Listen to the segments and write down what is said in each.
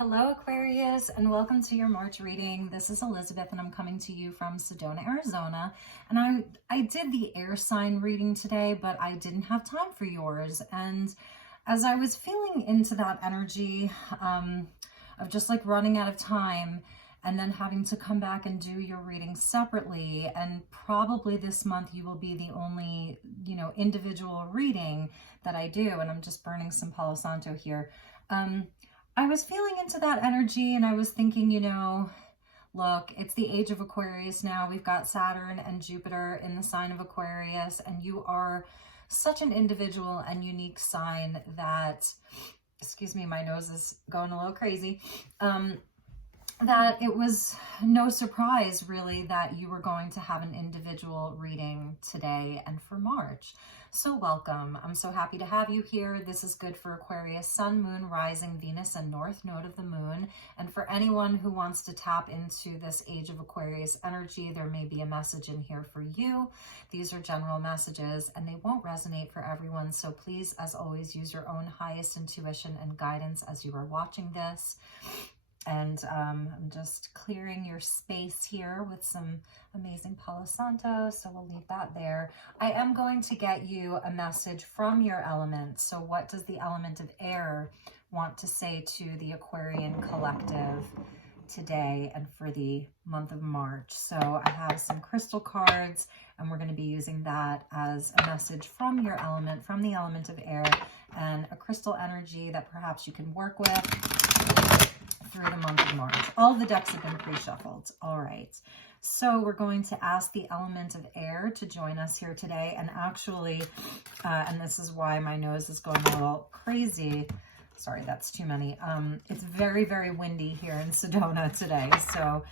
Hello Aquarius, and welcome to your March reading. This is Elizabeth and I'm coming to you from Sedona, Arizona. And I did the air sign reading today, but I didn't have time for yours. And as I was feeling into that energy of just like running out of time and then having to come back and do your reading separately, and probably this month you will be the only, individual reading that I do, and I'm just burning some Palo Santo here. I was feeling into that energy and I was thinking, look, it's the age of Aquarius now. We've got Saturn and Jupiter in the sign of Aquarius, and you are such an individual and unique sign that, excuse me, my nose is going a little crazy, that it was no surprise really that you were going to have an individual reading today and for March. So welcome. I'm so happy to have you here. This is good for Aquarius, Sun, Moon, Rising, Venus, and North Node of the Moon. And for anyone who wants to tap into this age of Aquarius energy, there may be a message in here for you. These are general messages and they won't resonate for everyone. So please, as always, use your own highest intuition and guidance as you are watching this. And I'm just clearing your space here with some amazing Palo Santo, so we'll leave that there. I am going to get you a message from your element. So what does the element of air want to say to the Aquarian collective today and for the month of March? So I have some crystal cards, and we're going to be using that as a message from your element, from the element of air, and a crystal energy that perhaps you can work with through the month of March. All the decks have been pre-shuffled. All right. So we're going to ask the element of air to join us here today. And actually, and this is why my nose is going a little crazy. Sorry, that's too many. It's very, very windy here in Sedona today. So,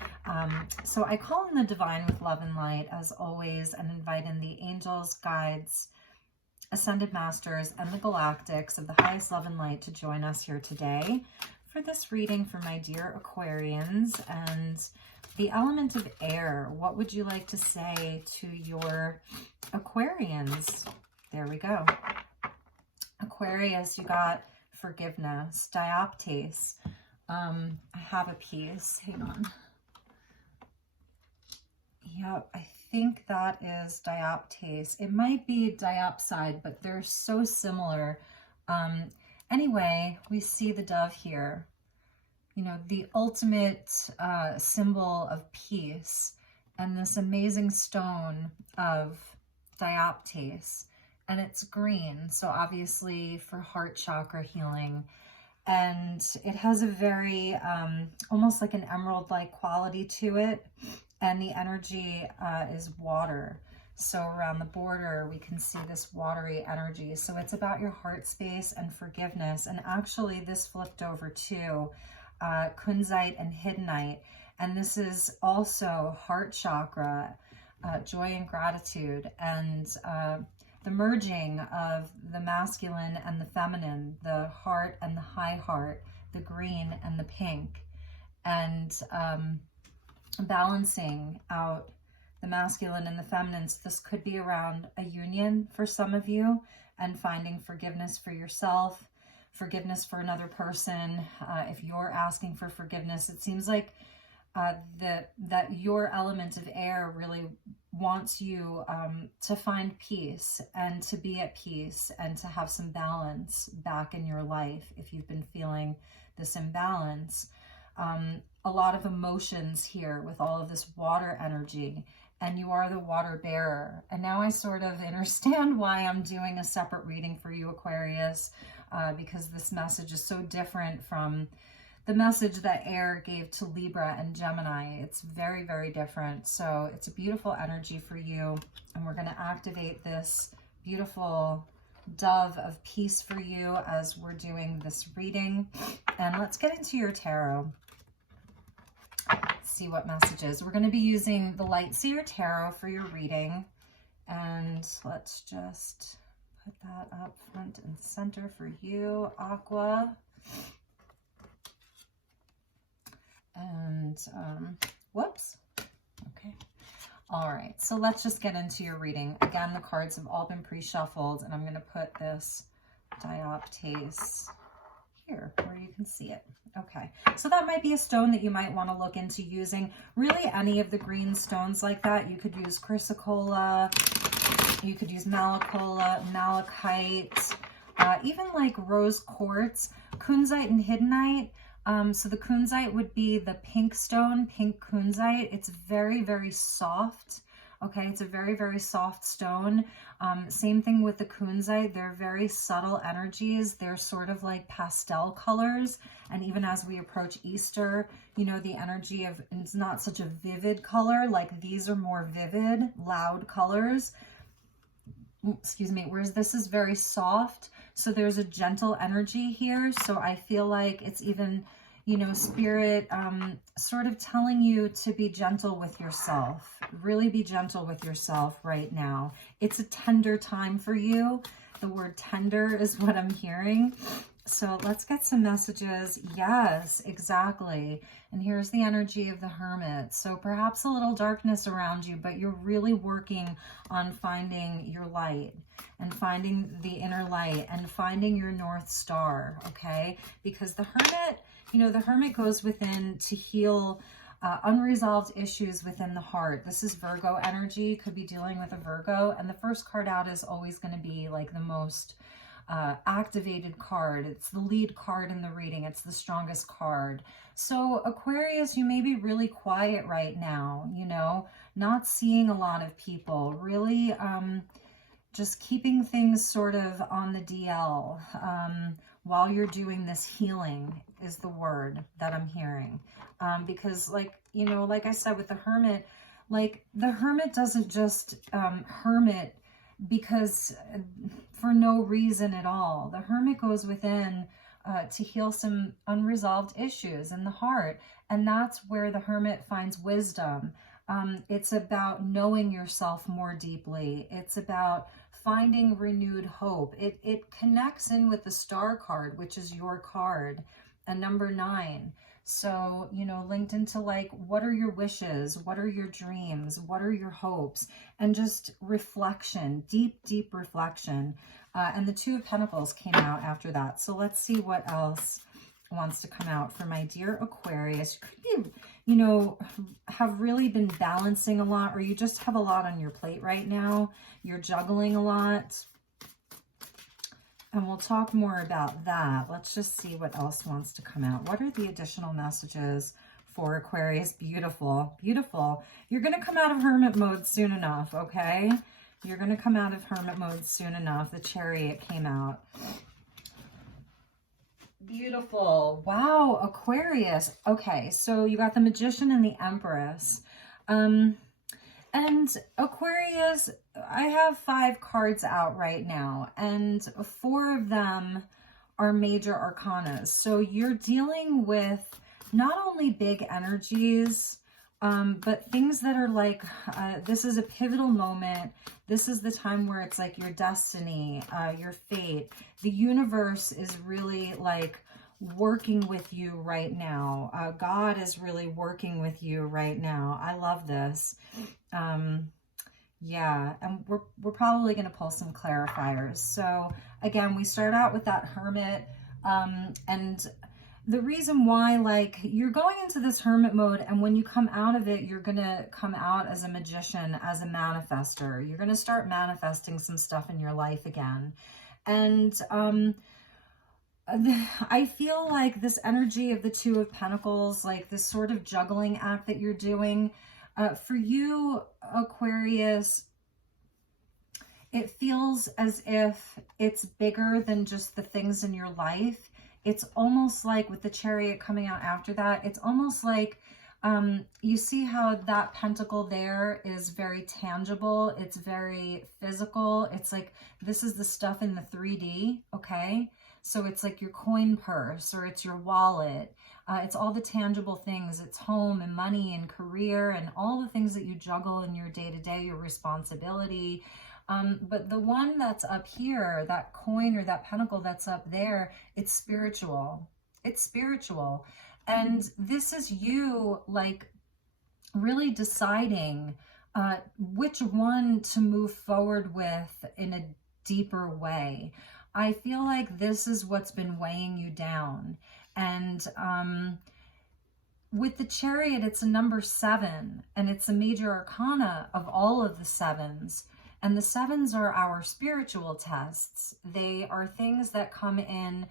so I call in the divine with love and light as always, and invite in the angels, guides, ascended masters, and the galactics of the highest love and light to join us here today for this reading for my dear Aquarians. And the element of air, what would you like to say to your Aquarians? There we go. Aquarius, you got forgiveness, dioptase. I have a piece, hang on. Yep, I think that is dioptase. It might be diopside, but they're so similar. Anyway, we see the dove here, the ultimate symbol of peace, and this amazing stone of dioptase, and it's green, so obviously for heart chakra healing, and it has a very almost like an emerald-like quality to it, and the energy is water. So around the border, we can see this watery energy. So it's about your heart space and forgiveness. And actually this flipped over to kunzite and hiddenite. And this is also heart chakra, joy and gratitude, and the merging of the masculine and the feminine, the heart and the high heart, the green and the pink, and balancing out the masculine and the feminine. So this could be around a union for some of you, and finding forgiveness for yourself, forgiveness for another person. If you're asking for forgiveness, it seems like that your element of air really wants you to find peace and to be at peace and to have some balance back in your life if you've been feeling this imbalance. A lot of emotions here with all of this water energy, and you are the water bearer. And now I sort of understand why I'm doing a separate reading for you, Aquarius, because this message is so different from the message that air gave to Libra and Gemini. It's very, very different. So it's a beautiful energy for you. And we're going to activate this beautiful dove of peace for you as we're doing this reading. And let's get into your tarot. See what messages. We're going to be using the Light Seer Tarot for your reading. And let's just put that up front and center for you, Aqua. And, whoops. Okay. All right. So let's just get into your reading. Again, the cards have all been pre-shuffled, and I'm going to put this dioptase here where you can see it. Okay. Okay, so that might be a stone that you might want to look into using. Really, any of the green stones like that. You could use chrysocolla, you could use malacola, malachite, even like rose quartz, kunzite and hiddenite. So the kunzite would be the pink stone, pink kunzite. It's very, very soft. Okay, it's a very, very soft stone. Same thing with the kunzite. They're very subtle energies. They're sort of like pastel colors. And even as we approach Easter, you know, the energy of, it's not such a vivid color. Like these are more vivid, loud colors. Excuse me, whereas this is very soft. So there's a gentle energy here. So I feel like it's even, you know, spirit sort of telling you to be gentle with yourself. Really be gentle with yourself right now. It's a tender time for you. The word tender is what I'm hearing. So let's get some messages. Yes, exactly. And here's the energy of the Hermit. So perhaps a little darkness around you, but you're really working on finding your light and finding the inner light and finding your North Star, okay? Because the Hermit, you know, the Hermit goes within to heal unresolved issues within the heart. This is Virgo energy, could be dealing with a Virgo. And the first card out is always going to be like the most activated card. It's the lead card in the reading. It's the strongest card. So Aquarius, you may be really quiet right now, you know, not seeing a lot of people, really just keeping things sort of on the DL while you're doing this healing is the word that I'm hearing. Because like, you know, like I said with the Hermit, like the Hermit doesn't just hermit because for no reason at all. The Hermit goes within to heal some unresolved issues in the heart. And that's where the Hermit finds wisdom. It's about knowing yourself more deeply. It's about finding renewed hope. It connects in with the Star card, which is your card, and number 9. So, you know, linked into like, what are your wishes? What are your dreams? What are your hopes? And just reflection, deep, deep reflection. And the 2 of Pentacles came out after that. So let's see what else wants to come out for my dear Aquarius. You could be, you know, have really been balancing a lot, or you just have a lot on your plate right now. You're juggling a lot. And we'll talk more about that. Let's just see what else wants to come out. What are the additional messages for Aquarius? Beautiful, beautiful. You're going to come out of hermit mode soon enough, okay? You're going to come out of hermit mode soon enough. The Chariot came out. Beautiful. Wow, Aquarius. Okay, so you got the Magician and the Empress. And Aquarius, I have 5 cards out right now, and 4 of them are major arcana. So you're dealing with not only big energies, but things that are like, this is a pivotal moment. This is the time where it's like your destiny, your fate. The universe is really like working with you right now. God is really working with you right now. I love this. Yeah, and we're probably going to pull some clarifiers. So again, we start out with that Hermit, and the reason why, like, you're going into this hermit mode, and when you come out of it, you're going to come out as a magician, as a manifester. You're going to start manifesting some stuff in your life again. And I feel like this energy of the 2 of Pentacles, like this sort of juggling act that you're doing, for you, Aquarius, it feels as if it's bigger than just the things in your life. It's almost like with the Chariot coming out after that, it's almost like you see how that pentacle there is very tangible. It's very physical. It's like, this is the stuff in the 3D, okay? So it's like your coin purse, or it's your wallet. It's all the tangible things. It's home and money and career and all the things that you juggle in your day-to-day, your responsibility. But the one that's up here, that coin or that pentacle that's up there, it's spiritual. It's spiritual. And this is you, like, really deciding which one to move forward with in a deeper way. I feel like this is what's been weighing you down. And with the Chariot, it's a number 7, and it's a major arcana of all of the 7s. And the 7s are our spiritual tests. They are things that come in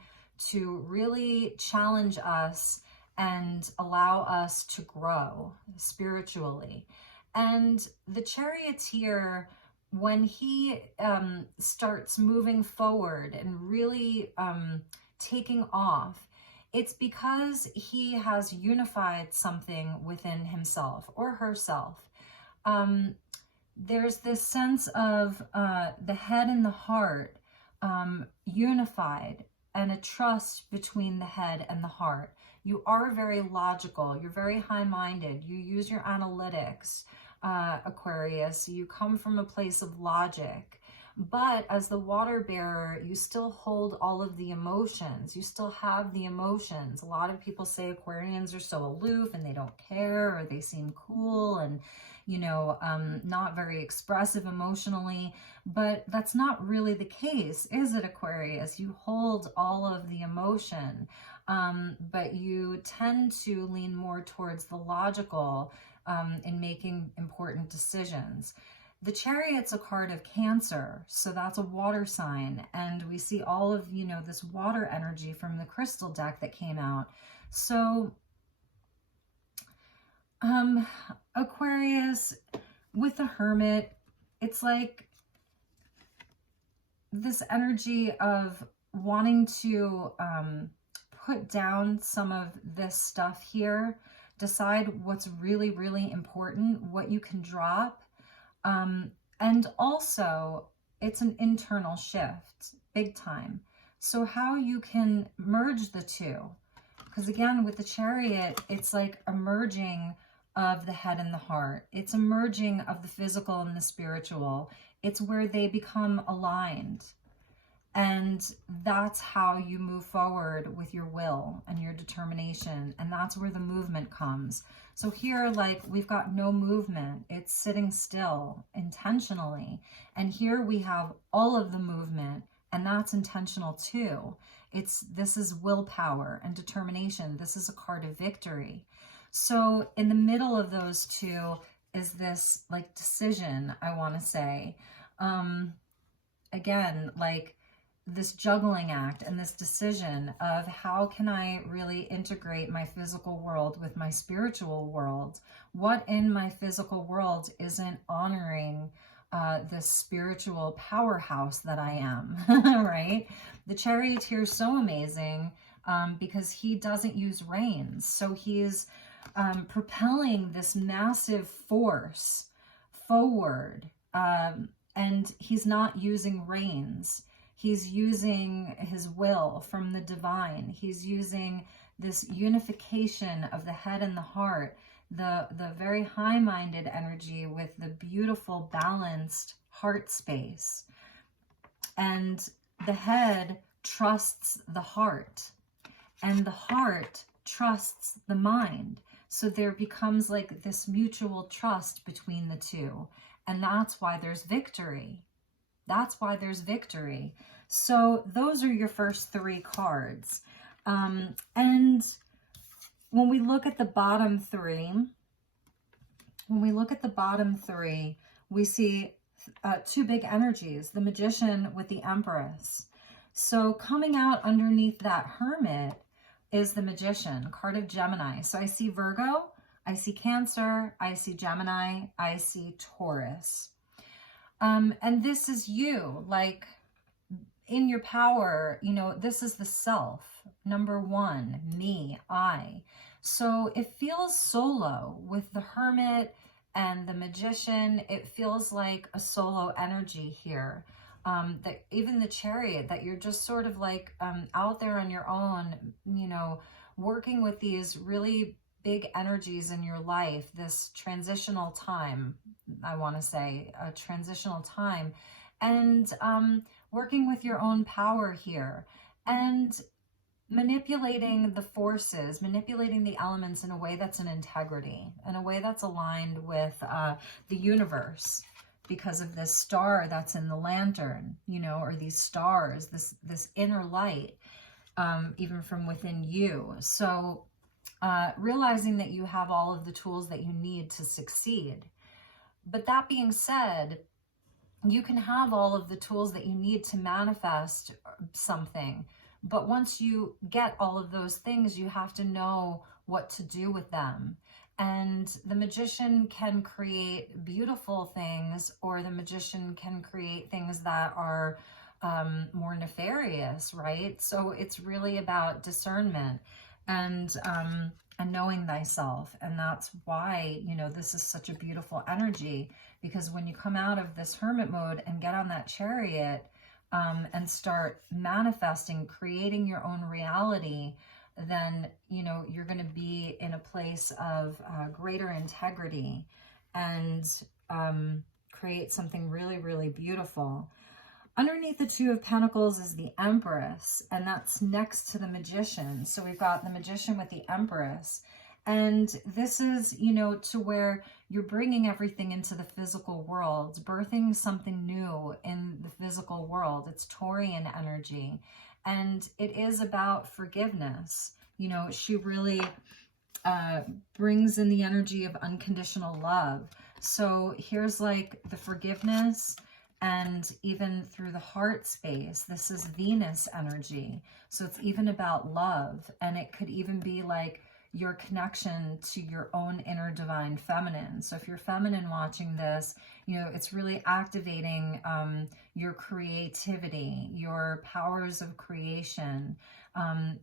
to really challenge us and allow us to grow spiritually. And the Charioteer, when he starts moving forward and really taking off, it's because he has unified something within himself or herself. There's this sense of the head and the heart unified, and a trust between the head and the heart. You are very logical. You're very high-minded. You use your analytics, Aquarius. You come from a place of logic. But as the water bearer, you still hold all of the emotions. You still have the emotions. A lot of people say Aquarians are so aloof and they don't care, or they seem cool and, you know, not very expressive emotionally. But that's not really the case, is it, Aquarius? You hold all of the emotion, but you tend to lean more towards the logical in making important decisions. The Chariot's a card of Cancer, so that's a water sign, and we see all of, you know, this water energy from the crystal deck that came out. So, Aquarius, with the Hermit, it's like this energy of wanting to put down some of this stuff here, decide what's really, really important, what you can drop. And also, it's an internal shift, big time. So how you can merge the two, because again, with the Chariot, it's like a merging of the head and the heart. It's a merging of the physical and the spiritual. It's where they become aligned. And that's how you move forward with your will and your determination. And that's where the movement comes. So here, like, we've got no movement. It's sitting still intentionally. And here we have all of the movement, and that's intentional too. This is willpower and determination. This is a card of victory. So in the middle of those two is this like decision, I want to say. Again, like, this juggling act and this decision of how can I really integrate my physical world with my spiritual world? What in my physical world isn't honoring this spiritual powerhouse that I am, right? The Charioteer is so amazing because he doesn't use reins. So he's propelling this massive force forward, and he's not using reins. He's using his will from the divine. He's using this unification of the head and the heart, the very high-minded energy with the beautiful, balanced heart space. And the head trusts the heart, and the heart trusts the mind. So there becomes like this mutual trust between the two. And that's why there's victory. That's why there's victory. So those are your first 3 cards. And when we look at the bottom 3, we see 2 big energies, the Magician with the Empress. So coming out underneath that Hermit is the Magician, card of Gemini. So I see Virgo, I see Cancer, I see Gemini, I see Taurus. And this is you, like, in your power, you know, this is the self, number 1, me, I. So it feels solo with the Hermit and the Magician. It feels like a solo energy here. That even the Chariot, that you're just sort of like out there on your own, you know, working with these really big energies in your life, this transitional time, I want to say, a transitional time, and working with your own power here, and manipulating the forces, manipulating the elements in a way that's in integrity, in a way that's aligned with the universe, because of this star that's in the lantern, you know, or these stars, this inner light. even from within you. So realizing that you have all of the tools that you need to succeed. But that being said, you can have all of the tools that you need to manifest something. But once you get all of those things, you have to know what to do with them. And the magician can create beautiful things, or the magician can create things that are more nefarious, right? So it's really about discernment and knowing thyself. And that's why, you know, this is such a beautiful energy, because when you come out of this hermit mode and get on that chariot and start manifesting, creating your own reality, then, you know, you're going to be in a place of greater integrity and create something really, really beautiful. Underneath the Two of Pentacles is the Empress, and that's next to the Magician. So we've got the Magician with the Empress. And this is, you know, to where you're bringing everything into the physical world, birthing something new in the physical world. It's Taurian energy. And it is about forgiveness. You know, she really brings in the energy of unconditional love. So here's like the forgiveness. And even through the heart space, this is Venus energy. So it's even about love. And it could even be like your connection to your own inner divine feminine. So if you're feminine watching this, you know, it's really activating your creativity, your powers of creation.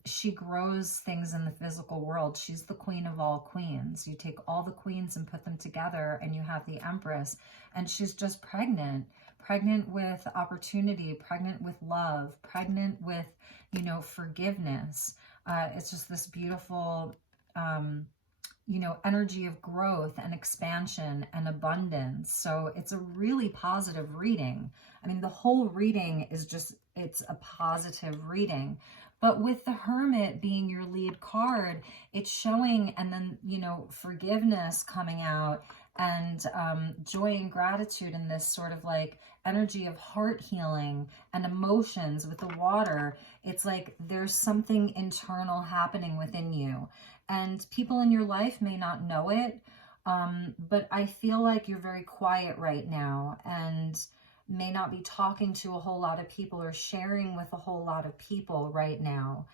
She grows things in the physical world. She's the queen of all queens. You take all the queens and put them together and you have the Empress, and she's just pregnant with opportunity, pregnant with love, pregnant with, you know, forgiveness. It's just this beautiful, you know, energy of growth and expansion and abundance. So it's a really positive reading. I mean, the whole reading is just, it's a positive reading. But with the Hermit being your lead card, it's showing, and then, you know, forgiveness coming out, and joy and gratitude in this sort of like energy of heart healing and emotions with the water. It's like there's something internal happening within you, and people in your life may not know it, but I feel like you're very quiet right now and may not be talking to a whole lot of people or sharing with a whole lot of people right now.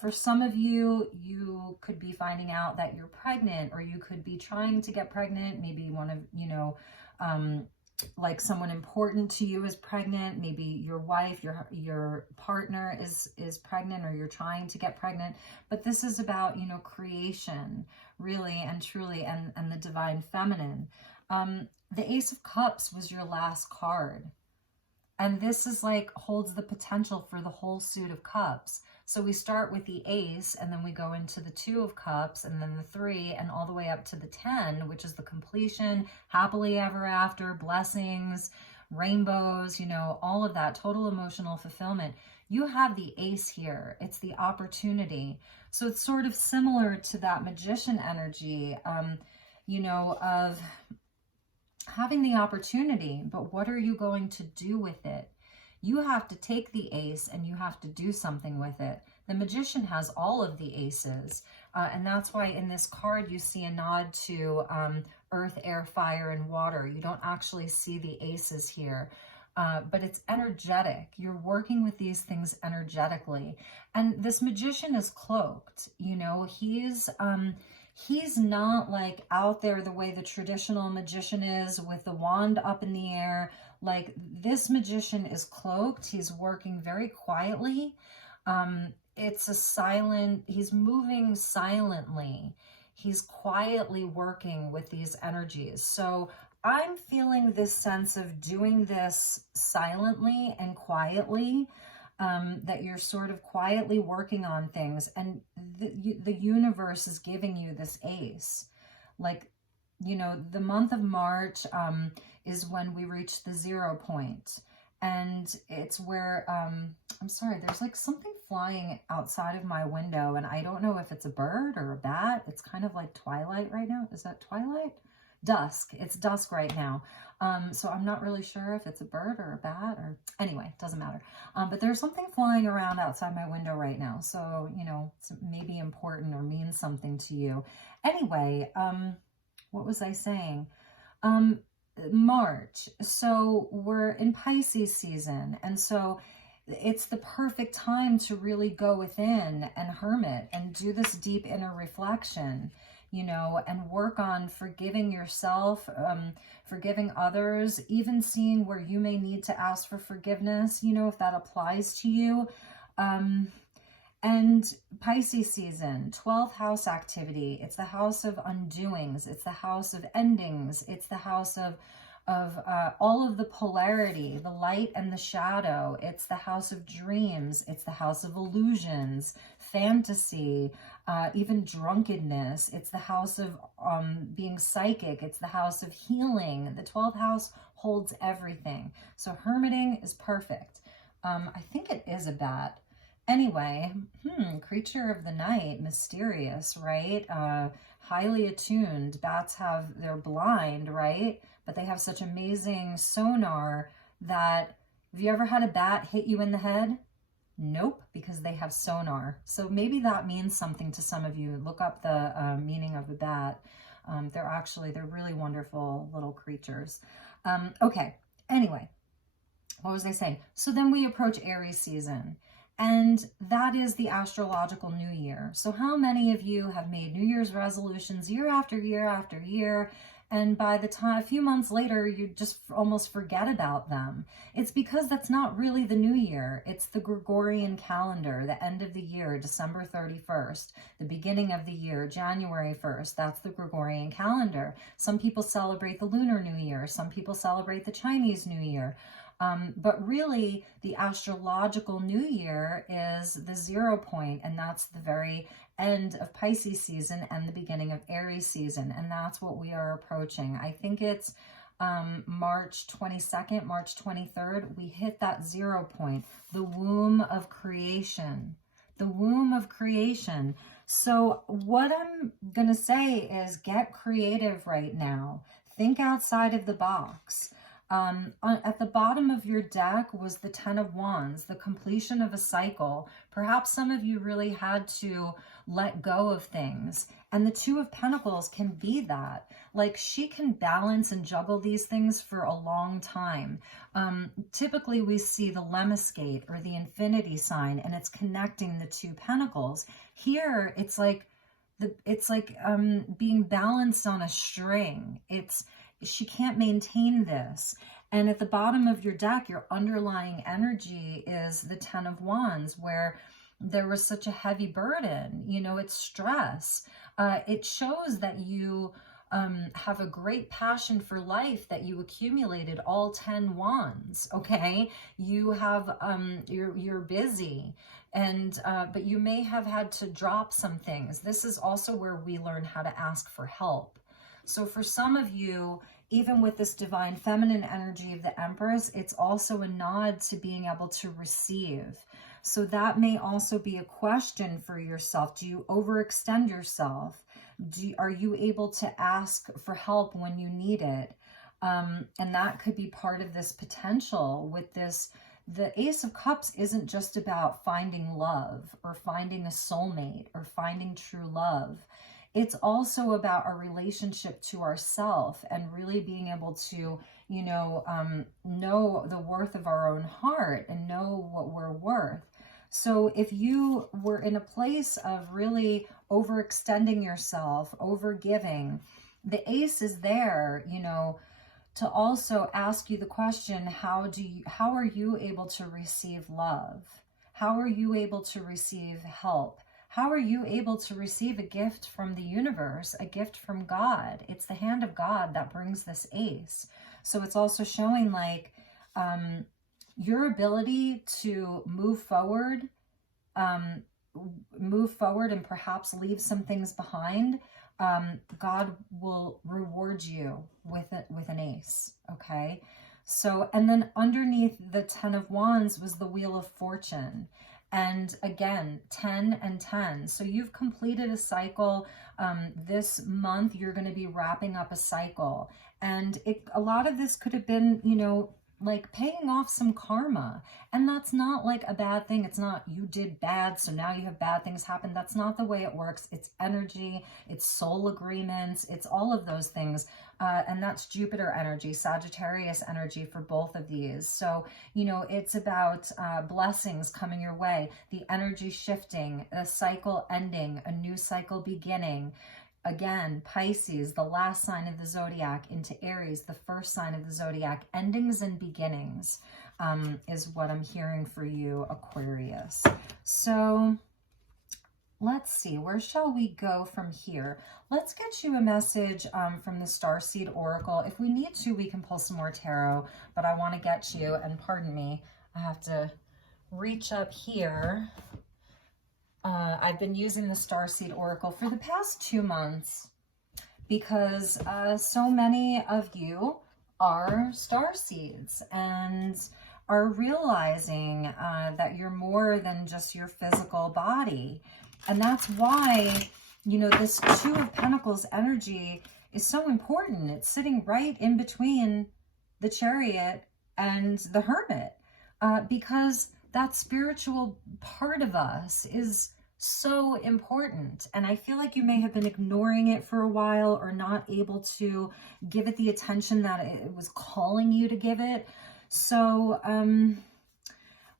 For some of you, you could be finding out that you're pregnant, or you could be trying to get pregnant. Maybe one of, you know, like someone important to you is pregnant. Maybe your wife, your partner is pregnant, or you're trying to get pregnant. But this is about, you know, creation, really and truly, and the divine feminine. The Ace of Cups was your last card. And this is like, holds the potential for the whole suit of cups. So we start with the Ace, and then we go into the Two of Cups, and then the 3, and all the way up to the 10, which is the completion, happily ever after, blessings, rainbows, you know, all of that, total emotional fulfillment. You have the Ace here. It's the opportunity. So it's sort of similar to that Magician energy, you know, of having the opportunity, but what are you going to do with it? You have to take the Ace and you have to do something with it. The Magician has all of the aces, and that's why in this card you see a nod to earth, air, fire, and water. You don't actually see the aces here, but it's energetic. You're working with these things energetically. And this Magician is cloaked. You know, he's not like out there the way the traditional magician is with the wand up in the air. Like, this Magician is cloaked. He's working very quietly. It's a silent, he's moving silently. He's quietly working with these energies. So I'm feeling this sense of doing this silently and quietly, that you're sort of quietly working on things, and the universe is giving you this Ace. Like, you know, the month of March is when we reach the 0 point, and it's where I'm sorry, there's like something flying outside of my window, and I don't know if it's a bird or a bat. It's kind of like twilight right now. Is that twilight? dusk. It's dusk right now. So I'm not really sure if it's a bird or a bat or anyway, doesn't matter. But there's something flying around outside my window right now. So, you know, it's maybe important or means something to you. Anyway, what was I saying? March. So we're in Pisces season. And so it's the perfect time to really go within and hermit and do this deep inner reflection, you know, and work on forgiving yourself, forgiving others, even seeing where you may need to ask for forgiveness, you know, if that applies to you. And Pisces season, 12th house activity. It's the house of undoings. It's the house of endings. It's the house of all of the polarity, the light and the shadow. It's the house of dreams. It's the house of illusions, fantasy, even drunkenness. It's the house of being psychic. It's the house of healing. The 12th house holds everything. So hermiting is perfect. I think it is a bat. Anyway, creature of the night, mysterious, right? Highly attuned. Bats they're blind, right? But they have such amazing sonar that, have you ever had a bat hit you in the head? Nope, because they have sonar. So maybe that means something to some of you. Look up the meaning of the bat. They're really wonderful little creatures. Okay, anyway, what was I saying? So then we approach Aries season. And that is the astrological new year. So how many of you have made New Year's resolutions year after year after year, and by the time, a few months later, you just almost forget about them? It's because that's not really the new year. It's the Gregorian calendar, the end of the year, December 31st, the beginning of the year, January 1st. That's the Gregorian calendar. Some people celebrate the Lunar New Year. Some people celebrate the Chinese New Year. But really, the astrological new year is the 0 point, and that's the very end of Pisces season and the beginning of Aries season, and that's what we are approaching. I think it's March 22nd, March 23rd, we hit that 0 point, the womb of creation, the womb of creation. So what I'm going to say is get creative right now. Think outside of the box. At the bottom of your deck was the 10 of Wands, the completion of a cycle. Perhaps some of you really had to let go of things. And the 2 of Pentacles can be that. Like, she can balance and juggle these things for a long time. Typically, we see the lemniscate or the infinity sign, and it's connecting the 2 Pentacles. Here, it's like being balanced on a string. She can't maintain this. And at the bottom of your deck, your underlying energy is the 10 of Wands, where there was such a heavy burden. You know, it's stress. It shows that you have a great passion for life, that you accumulated all 10 wands. Okay, you have you're busy, and but you may have had to drop some things. This is also where we learn how to ask for help. So for some of you, even with this divine feminine energy of the Empress, it's also a nod to being able to receive. So that may also be a question for yourself. Do you overextend yourself? Are you able to ask for help when you need it? And that could be part of this potential with this. The Ace of Cups isn't just about finding love or finding a soulmate or finding true love. It's also about our relationship to ourself and really being able to, you know the worth of our own heart and know what we're worth. So if you were in a place of really overextending yourself, overgiving, the Ace is there, you know, to also ask you the question, how are you able to receive love? How are you able to receive help? How are you able to receive a gift from the universe, a gift from God? It's the hand of God that brings this Ace. So it's also showing like your ability to move forward and perhaps leave some things behind. God will reward you with an Ace. Okay. So, and then underneath the 10 of Wands was the Wheel of Fortune. And again, 10 and 10. So you've completed a cycle. This month, you're going to be wrapping up a cycle. And a lot of this could have been, you know, like paying off some karma. And that's not like a bad thing. It's not you did bad, so now you have bad things happen. That's not the way it works. It's energy, it's soul agreements, it's all of those things. And that's Jupiter energy, Sagittarius energy for both of these. So, you know, it's about blessings coming your way, the energy shifting, a cycle ending, a new cycle beginning. Again, Pisces, the last sign of the zodiac, into Aries, the first sign of the zodiac. Endings and beginnings is what I'm hearing for you, Aquarius. So let's see, where shall we go from here? Let's get you a message from the Starseed Oracle. If we need to, we can pull some more tarot, but I want to get you, and pardon me, I have to reach up here. I've been using the Starseed Oracle for the past 2 months because so many of you are starseeds and are realizing that you're more than just your physical body. And that's why, you know, this Two of Pentacles energy is so important. It's sitting right in between the Chariot and the Hermit because that spiritual part of us is so important. And I feel like you may have been ignoring it for a while or not able to give it the attention that it was calling you to give it. So,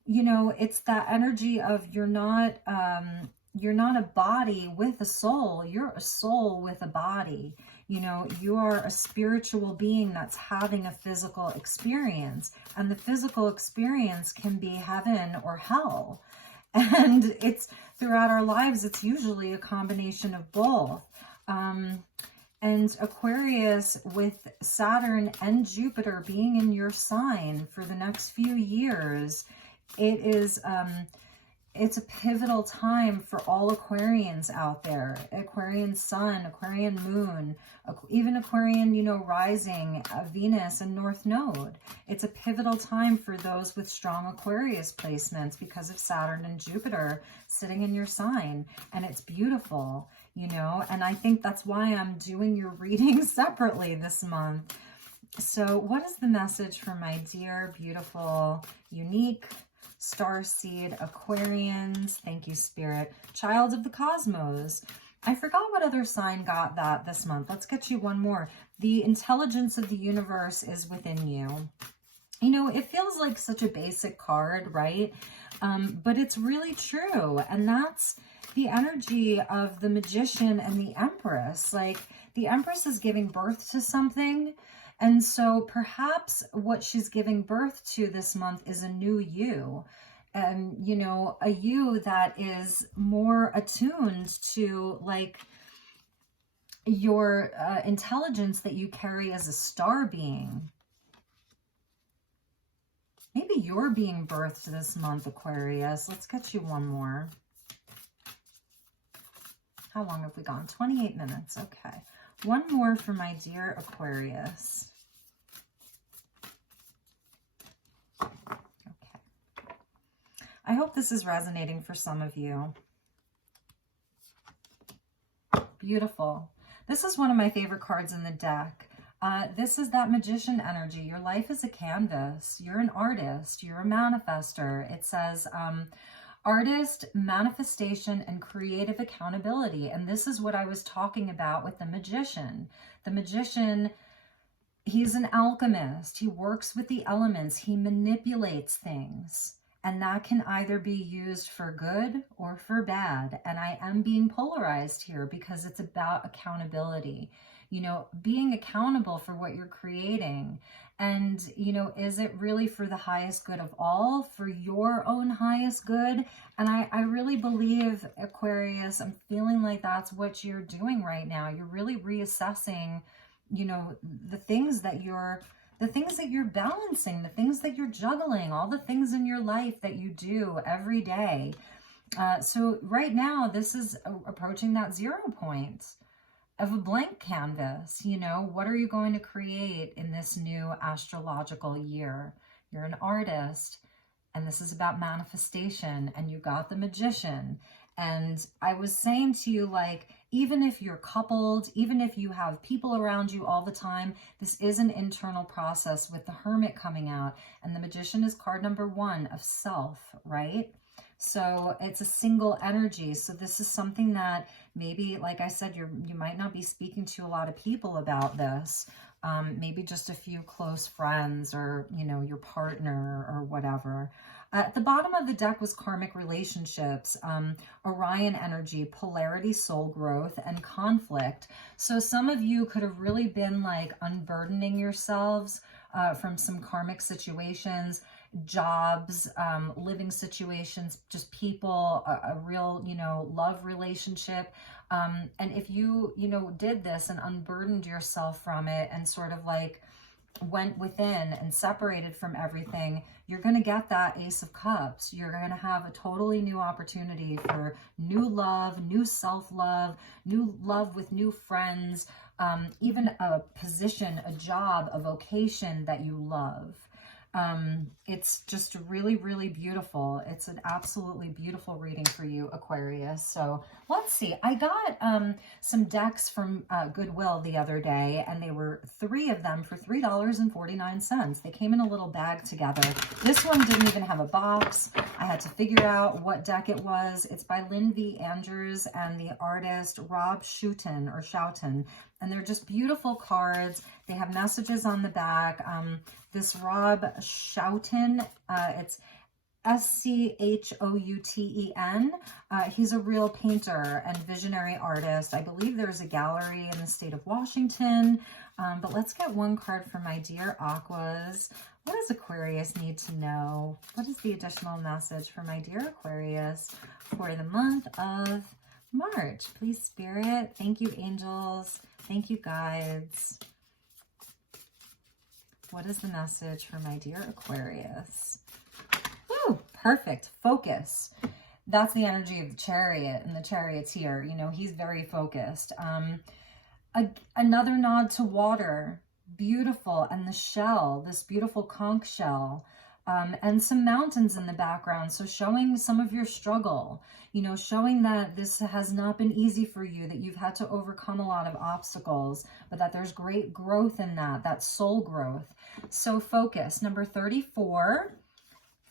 you know, it's that energy of you're not a body with a soul. You're a soul with a body. You know, you are a spiritual being that's having a physical experience. And the physical experience can be heaven or hell. And it's throughout our lives, it's usually a combination of both. And Aquarius, with Saturn and Jupiter being in your sign for the next few years, it is it's a pivotal time for all Aquarians out there. Aquarian sun, Aquarian moon, even Aquarian, you know, rising, Venus and North Node. It's a pivotal time for those with strong Aquarius placements because of Saturn and Jupiter sitting in your sign. And it's beautiful, you know, and I think that's why I'm doing your reading separately this month. So what is the message for my dear, beautiful, unique Starseed Aquarians? Thank you, Spirit. Child of the Cosmos. I forgot what other sign got that this month. Let's get you one more. The intelligence of the universe is within you. You know, it feels like such a basic card, right? But it's really true. And that's the energy of the Magician and the Empress. Like, the Empress is giving birth to something. And so perhaps what she's giving birth to this month is a new you. And, you know, a you that is more attuned to, like, your intelligence that you carry as a star being. Maybe you're being birthed this month, Aquarius. Let's get you one more. How long have we gone? 28 minutes. Okay. One more for my dear Aquarius. Okay. I hope this is resonating for some of you. Beautiful. This is one of my favorite cards in the deck. This is that Magician energy. Your life is a canvas. You're an artist. You're a manifester. It says, artist, manifestation, and creative accountability. And this is what I was talking about with the Magician. The Magician, he's an alchemist. He works with the elements. He manipulates things. And that can either be used for good or for bad. And I am being polarized here because it's about accountability. You know, being accountable for what you're creating. And, you know, is it really for the highest good of all, for your own highest good? And I really believe, Aquarius, I'm feeling like that's what you're doing right now. You're really reassessing, you know, the things that you're balancing, the things that you're juggling, all the things in your life that you do every day. So right now, this is approaching that 0 point of a blank canvas. You know, what are you going to create in this new astrological year? You're an artist. And this is about manifestation, and you got the Magician. And I was saying to you, like, even if you're coupled, even if you have people around you all the time, this is an internal process with the Hermit coming out. And the Magician is card number 1 of self, right? So it's a single energy. So this is something that maybe, like I said, you might not be speaking to a lot of people about this. Maybe just a few close friends, or, you know, your partner or whatever. At the bottom of the deck was karmic relationships, Orion energy, polarity, soul growth, and conflict. So some of you could have really been like unburdening yourselves from some karmic situations, jobs, living situations, just people, a real, you know, love relationship. And if you know, did this and unburdened yourself from it and sort of like went within and separated from everything, you're going to get that Ace of Cups. You're going to have a totally new opportunity for new love, new self-love, new love with new friends, even a position, a job, a vocation that you love. It's just really, really beautiful. It's an absolutely beautiful reading for you, Aquarius. So let's see. I got some decks from Goodwill the other day, and they were 3 of them for $3.49. They came in a little bag together. This one didn't even have a box. I had to figure out what deck it was. It's by Lynn V. Andrews and the artist Rob Schouten, or Schouten. And they're just beautiful cards. They have messages on the back. This Rob Schouten, it's S-C-H-O-U-T-E-N. He's a real painter and visionary artist. I believe there's a gallery in the state of Washington. But let's get one card for my dear Aquas. What does Aquarius need to know? What is the additional message for my dear Aquarius for the month of March? Please, Spirit. Thank you, angels. Thank you, guides. What is the message for my dear Aquarius? Ooh, perfect. Focus. That's the energy of the Chariot and the Charioteer. You know, he's very focused. Another nod to water. Beautiful. And the shell, this beautiful conch shell. And some mountains in the background. So showing some of your struggle, you know, showing that this has not been easy for you, that you've had to overcome a lot of obstacles, but that there's great growth in that soul growth. So focus. Number 34,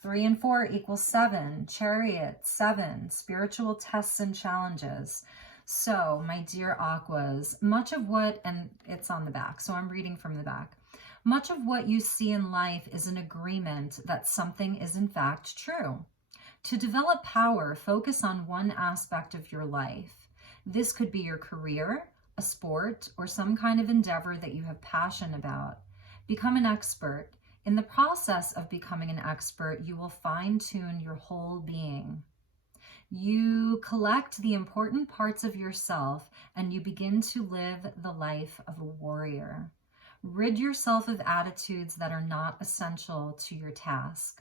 3 and 4 equals 7. Chariot, 7. Spiritual tests and challenges. So my dear Aquas, much of what, and it's on the back, so I'm reading from the back. Much of what you see in life is an agreement that something is in fact true. To develop power, focus on one aspect of your life. This could be your career, a sport, or some kind of endeavor that you have passion about. Become an expert. In the process of becoming an expert, you will fine-tune your whole being. You collect the important parts of yourself, and you begin to live the life of a warrior. Rid yourself of attitudes that are not essential to your task.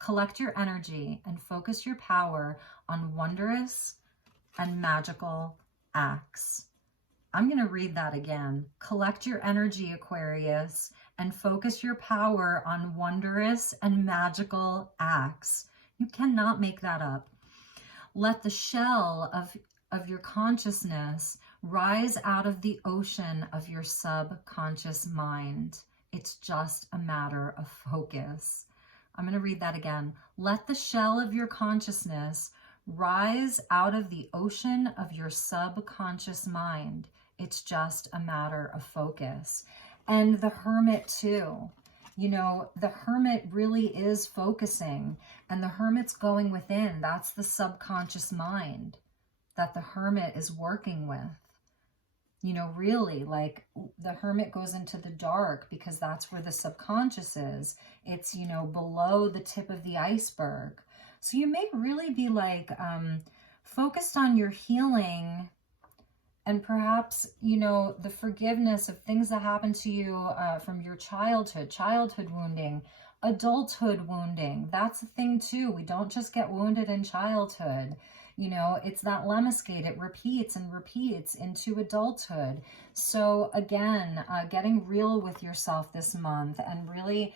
Collect your energy and focus your power on wondrous and magical acts. I'm going to read that again. Collect your energy, Aquarius, and focus your power on wondrous and magical acts. You cannot make that up. Let the shell of your consciousness rise out of the ocean of your subconscious mind. It's just a matter of focus. I'm going to read that again. Let the shell of your consciousness rise out of the ocean of your subconscious mind. It's just a matter of focus. And the Hermit too. You know, the Hermit really is focusing, and the Hermit's going within. That's the subconscious mind that the Hermit is working with. You know, really, like the Hermit goes into the dark because that's where the subconscious is. It's, you know, below the tip of the iceberg. So you may really be like focused on your healing and perhaps, you know, the forgiveness of things that happened to you from your childhood wounding, adulthood wounding. That's the thing too. We don't just get wounded in childhood. You know, it's that lemniscate. It repeats and repeats into adulthood. So again, getting real with yourself this month and really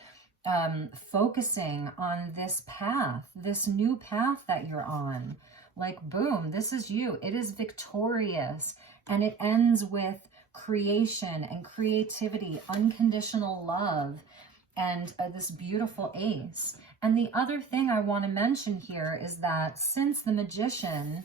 focusing on this path, this new path that you're on. Like, boom, this is you. It is victorious. And it ends with creation and creativity, unconditional love, and this beautiful ace. And the other thing I want to mention here is that since the magician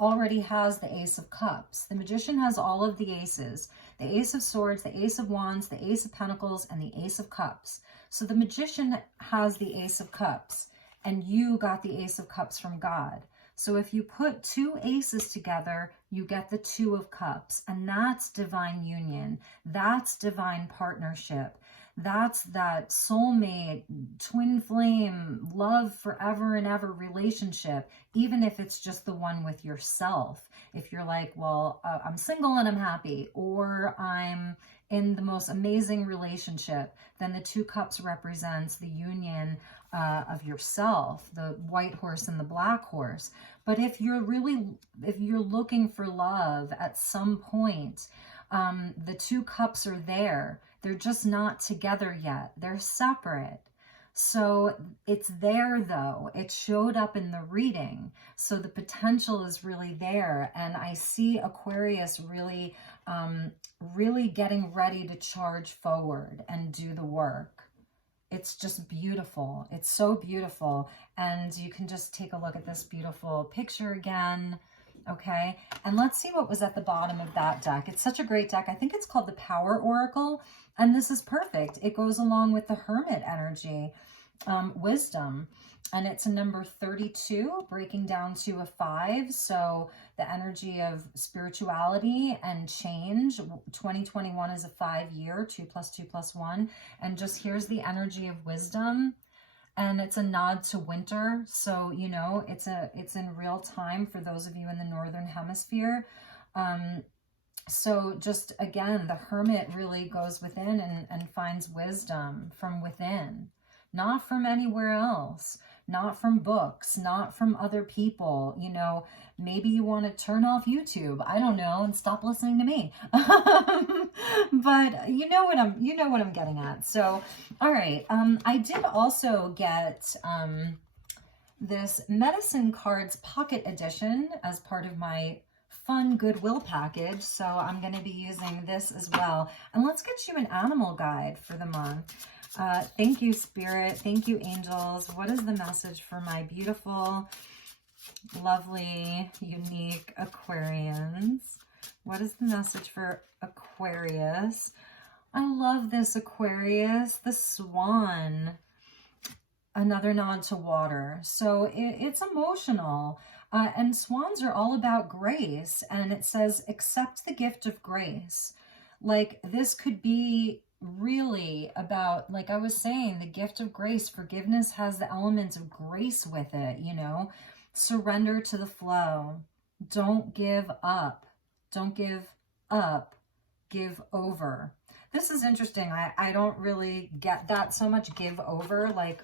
already has the Ace of Cups. The magician has all of the aces, the Ace of Swords, the Ace of Wands, the Ace of Pentacles, and the Ace of Cups. So the magician has the Ace of Cups, and you got the Ace of Cups from God. So if you put two aces together, you get the Two of Cups, and that's divine union. That's divine partnership. That's that soulmate, twin flame, love forever and ever relationship, even if it's just the one with yourself. If you're like, well, I'm single and I'm happy, or I'm in the most amazing relationship, then the Two Cups represents the union of yourself, the white horse and the black horse. But if you're looking for love at some point, the Two Cups are there. They're just not together yet. They're separate. So it's there though. It showed up in the reading. So the potential is really there. And I see Aquarius really, really getting ready to charge forward and do the work. It's just beautiful. It's so beautiful. And you can just take a look at this beautiful picture again. Okay, and let's see what was at the bottom of that deck. It's such a great deck. I think it's called the Power Oracle, and this is perfect. It goes along with the Hermit energy, wisdom, and it's a number 32, breaking down to a 5. So the energy of spirituality and change. 2021 is a 5-year, 2 + 2 + 1, and just here's the energy of wisdom. And it's a nod to winter. So, you know, it's in real time for those of you in the Northern Hemisphere. So just, again, the Hermit really goes within and finds wisdom from within, not from anywhere else, not from books, not from other people. You know, maybe you want to turn off YouTube, I don't know, and stop listening to me. But you know what I'm getting at. So, all right. I did also get this Medicine Cards Pocket Edition as part of my fun Goodwill package. So I'm going to be using this as well. And let's get you an animal guide for the month. Thank you, Spirit. Thank you, angels. What is the message for my beautiful, lovely, unique Aquarians? What is the message for Aquarius? I love this, Aquarius. The swan. Another nod to water. So it's emotional. And swans are all about grace. And it says, accept the gift of grace. Like, this could be really about, like I was saying, the gift of grace. Forgiveness has the element of grace with it, you know. Surrender to the flow. Don't give up. Don't give up. Give over. This is interesting. I don't really get that so much, give over, like,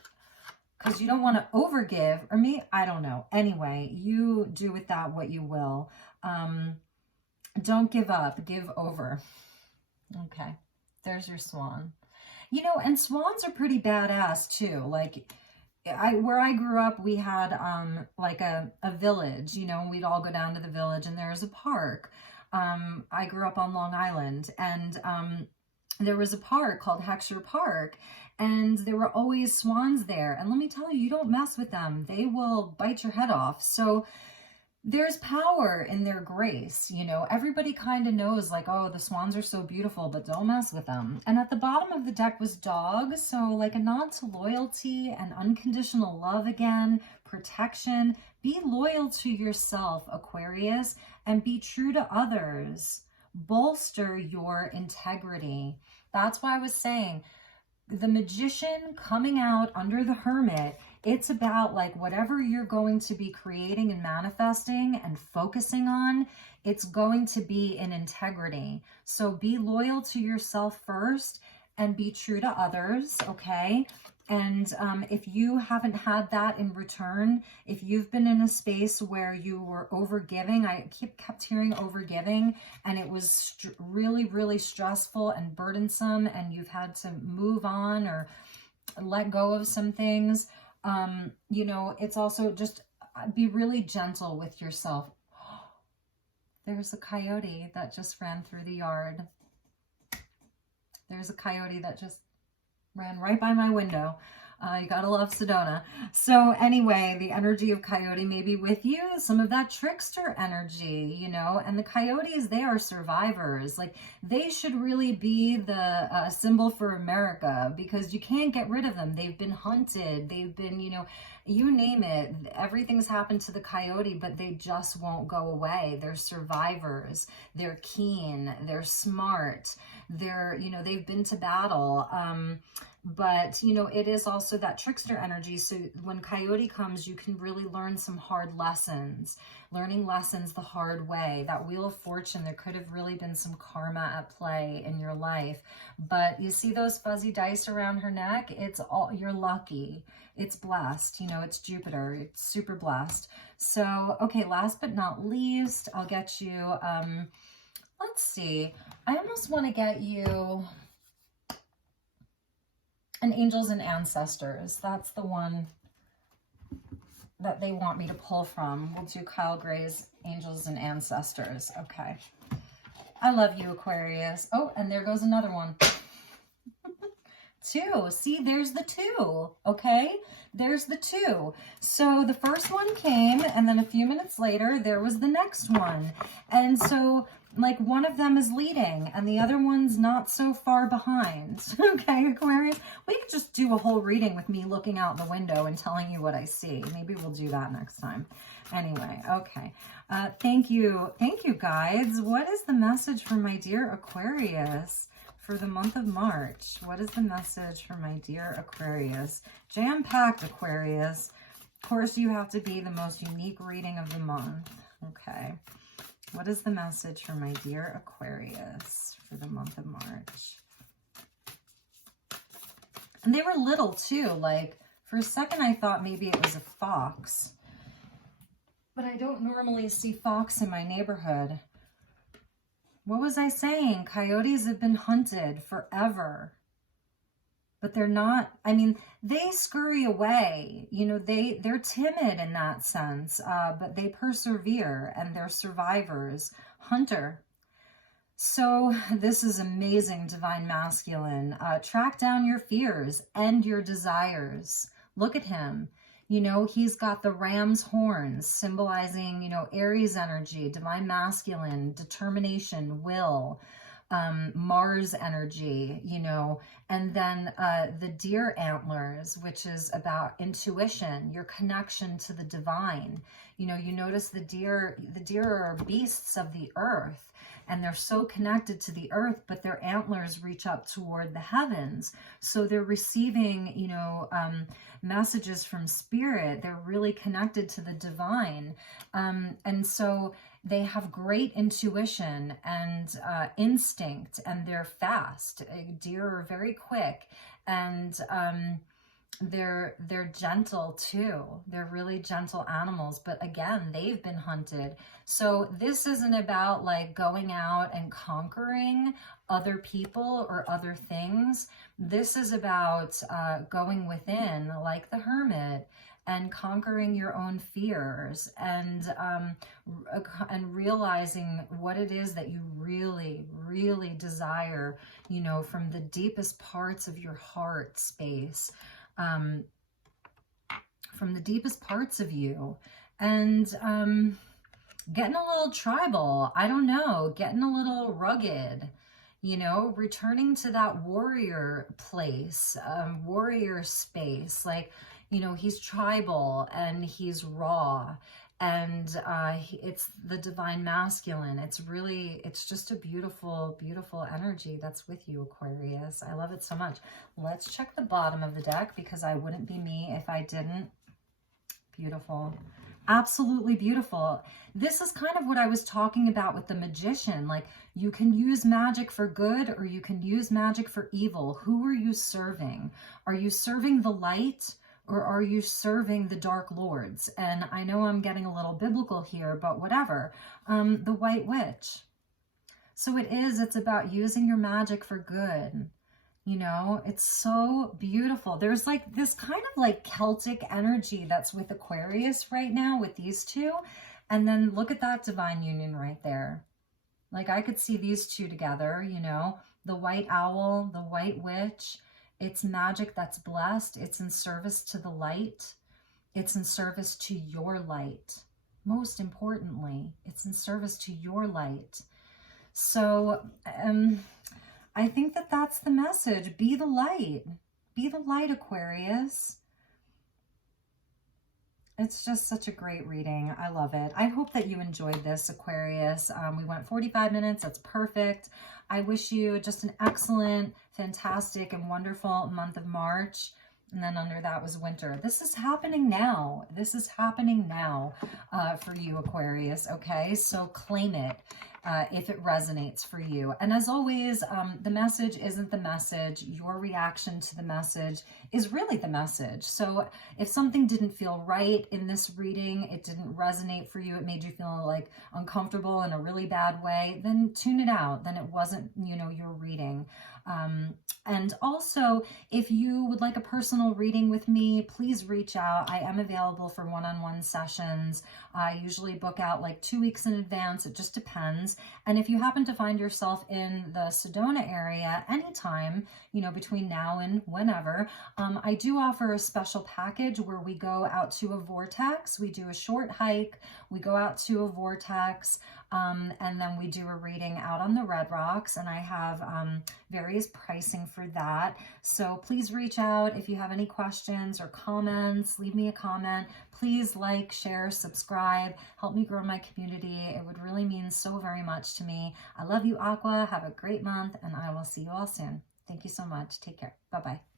because you don't want to overgive, or me, I don't know. Anyway, you do with that what you will. Don't give up, give over. Okay, there's your swan. You know, and swans are pretty badass too. Like, where I grew up, we had like a village, you know, and we'd all go down to the village, and there's a park. I grew up on Long Island, and there was a park called Heckscher Park, and there were always swans there. And let me tell you, you don't mess with them. They will bite your head off. So there's power in their grace. You know, everybody kind of knows, like, oh, the swans are so beautiful, but don't mess with them. And at the bottom of the deck was dogs. So like a nod to loyalty and unconditional love again, protection. Be loyal to yourself, Aquarius, and be true to others. Bolster your integrity. That's why I was saying the magician coming out under the Hermit, it's about, like, whatever you're going to be creating and manifesting and focusing on, it's going to be in integrity. So be loyal to yourself first and be true to others, okay? And if you haven't had that in return, if you've been in a space where you were overgiving, I kept hearing overgiving, and it was really, really stressful and burdensome, and you've had to move on or let go of some things, you know, it's also just be really gentle with yourself. There's a coyote that just ran through the yard. There's a coyote that just ran right by my window. You gotta love Sedona. So anyway, the energy of coyote may be with you, some of that trickster energy, you know, and the coyotes, they are survivors. Like, they should really be the symbol for America, because you can't get rid of them. They've been hunted. They've been, you know, you name it. Everything's happened to the coyote, but they just won't go away. They're survivors. They're keen. They're smart. They're, you know, they've been to battle. But, you know, it is also that trickster energy. So when coyote comes, you can really learn some hard lessons, learning lessons the hard way. That Wheel of Fortune, there could have really been some karma at play in your life. But you see those fuzzy dice around her neck? It's all, you're lucky. It's blessed. You know, it's Jupiter. It's super blessed. So, okay, last but not least, I'll get you, let's see. I almost want to get you an Angels and Ancestors. That's the one that they want me to pull from. We'll do Kyle Gray's Angels and Ancestors. Okay. I love you, Aquarius. Oh, and there goes another one. 2. See, there's the 2. Okay, there's the 2. So the first one came, and then a few minutes later, there was the next one. And so, like, one of them is leading, and the other one's not so far behind. Okay, Aquarius? We could just do a whole reading with me looking out the window and telling you what I see. Maybe we'll do that next time. Anyway, okay. Thank you. Thank you, guides. What is the message for my dear Aquarius for the month of March? What is the message for my dear Aquarius? Jam-packed, Aquarius. Of course, you have to be the most unique reading of the month. Okay. What is the message for my dear Aquarius for the month of March? And they were little too. Like, for a second, I thought maybe it was a fox. But I don't normally see fox in my neighborhood. What was I saying? Coyotes have been hunted forever. But they're not, I mean, they scurry away. You know, they're timid in that sense, but they persevere, and they're survivors. Hunter. So this is amazing, Divine Masculine. Track down your fears and your desires. Look at him. You know, he's got the ram's horns symbolizing, you know, Aries energy, Divine Masculine, determination, will, Mars energy, you know, and then the deer antlers, which is about intuition, your connection to the divine. You know, you notice the deer are beasts of the earth, and they're so connected to the earth, but their antlers reach up toward the heavens. So they're receiving, you know, messages from spirit. They're really connected to the divine. And so they have great intuition and instinct, and they're fast. Deer are very quick, and they're gentle too. They're really gentle animals, but again, they've been hunted. So this isn't about like going out and conquering other people or other things. This is about going within, like the hermit, and conquering your own fears, and realizing what it is that you really, really desire, you know, from the deepest parts of your heart space. From the deepest parts of you, and getting a little tribal, I don't know, getting a little rugged, you know, returning to that warrior place, warrior space. Like, you know, he's tribal and he's raw, and it's the Divine Masculine. It's really, it's just a beautiful, beautiful energy that's with you, Aquarius. I love it so much. Let's check the bottom of the deck, because I wouldn't be me if I didn't. Beautiful. Absolutely beautiful. This is kind of what I was talking about with the magician. Like, you can use magic for good or you can use magic for evil. Who are you serving? Are you serving the light or are you serving the dark lords? And I know I'm getting a little biblical here, but whatever. The White Witch. So it's about using your magic for good. You know, it's so beautiful. There's like this kind of like Celtic energy that's with Aquarius right now with these two. And then look at that divine union right there. Like, I could see these two together, you know, the white owl, the white witch. It's magic that's blessed. It's in service to the light. It's in service to your light. Most importantly, it's in service to your light. So, I think that that's the message. Be the light. Be the light, Aquarius. It's just such a great reading. I love it. I hope that you enjoyed this, Aquarius. We went 45 minutes. That's perfect. I wish you just an excellent, fantastic, and wonderful month of March. And then under that was winter. This is happening now. This is happening now for you, Aquarius, okay? So claim it if it resonates for you. And as always, the message isn't the message. Your reaction to the message is really the message. So if something didn't feel right in this reading, it didn't resonate for you, it made you feel like uncomfortable in a really bad way, then tune it out. Then it wasn't, you know, your reading. And also, if you would like a personal reading with me, please reach out. I am available for one-on-one sessions. I usually book out like 2 weeks in advance. It just depends. And if you happen to find yourself in the Sedona area anytime, you know, between now and whenever, I do offer a special package where we go out to a vortex. We do a short hike. We go out to a vortex. And then we do a reading out on the Red Rocks, and I have various pricing for that. So please reach out if you have any questions or comments. Leave me a comment. Please like, share, subscribe. Help me grow my community. It would really mean so very much to me. I love you, Aqua. Have a great month, and I will see you all soon. Thank you so much. Take care. Bye-bye.